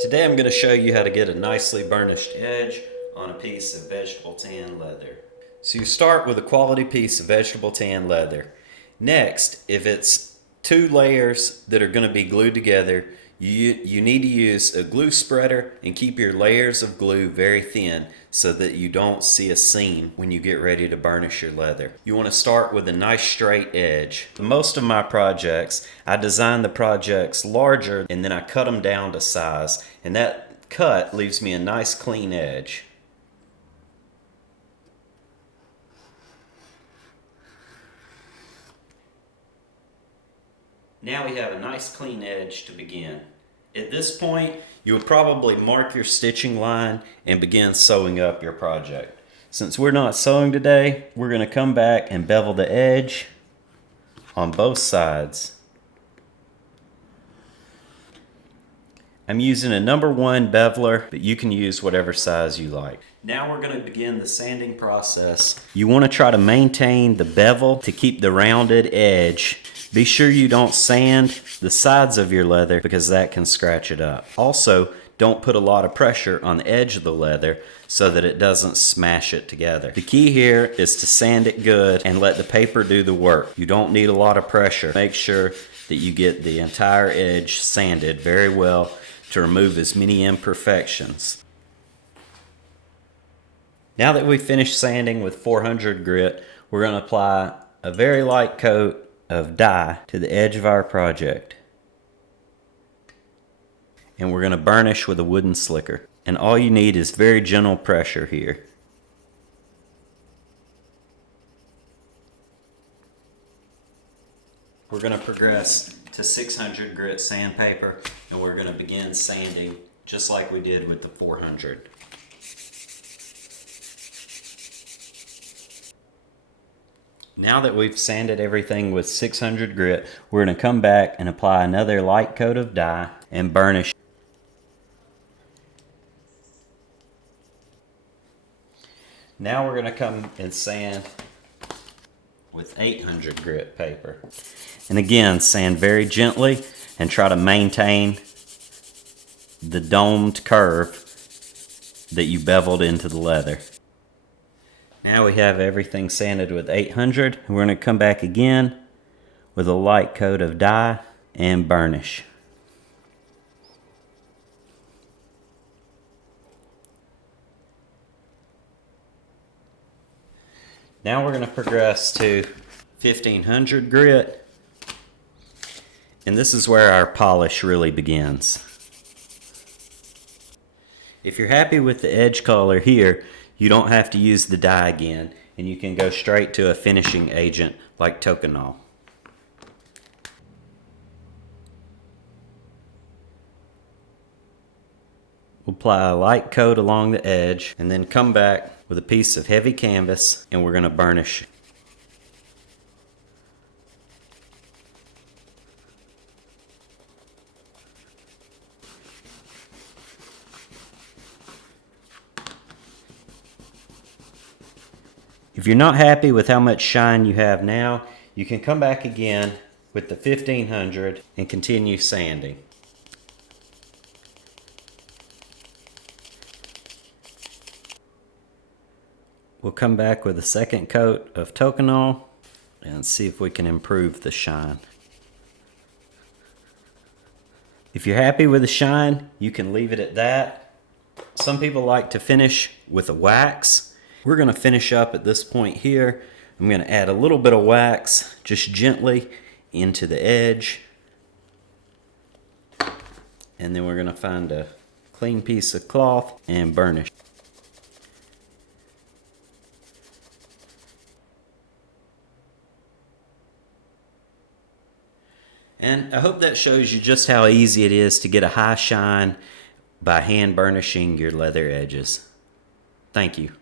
Today I'm going to show you how to get a nicely burnished edge on a piece of vegetable tan leather. So you start with a quality piece of vegetable tan leather. Next, if it's two layers that are going to be glued together, you need to use a glue spreader and keep your layers of glue very thin so that you don't see a seam when you get ready to burnish your leather. You want to start with a nice straight edge. For most of my projects, I design the projects larger and then I cut them down to size, and that cut leaves me a nice clean edge. Now we have a nice clean edge to begin. At this point, you would probably mark your stitching line and begin sewing up your project. Since we're not sewing today, we're going to come back and bevel the edge on both sides. I'm using a number 1 beveler, but you can use whatever size you like. Now we're going to begin the sanding process. You want to try to maintain the bevel to keep the rounded edge. Be sure you don't sand the sides of your leather because that can scratch it up. Also, don't put a lot of pressure on the edge of the leather so that it doesn't smash it together. The key here is to sand it good and let the paper do the work. You don't need a lot of pressure. Make sure that you get the entire edge sanded very well to remove as many imperfections. Now that we've finished sanding with 400 grit, we're going to apply a very light coat of dye to the edge of our project. And we're going to burnish with a wooden slicker. And all you need is very gentle pressure here. We're going to progress to 600 grit sandpaper, and we're going to begin sanding just like we did with the 400. Now that we've sanded everything with 600 grit, we're going to come back and apply another light coat of dye and burnish. Now we're going to come and sand with 800 grit paper. And again, sand very gently and try to maintain the domed curve that you beveled into the leather. Now we have everything sanded with 800, and we're going to come back again with a light coat of dye and burnish. Now we're going to progress to 1500 grit, and this is where our polish really begins. If you're happy with the edge color here, you don't have to use the dye again, and you can go straight to a finishing agent like Tokonol. We'll apply a light coat along the edge and then come back with a piece of heavy canvas, and we're going to burnish. If you're not happy with how much shine you have now, you can come back again with the 1500 and continue sanding. We'll come back with a second coat of Tokonol and see if we can improve the shine. If you're happy with the shine, you can leave it at that. Some people like to finish with a wax. We're going to finish up at this point here. I'm going to add a little bit of wax just gently into the edge. And then we're going to find a clean piece of cloth and burnish. And I hope that shows you just how easy it is to get a high shine by hand burnishing your leather edges. Thank you.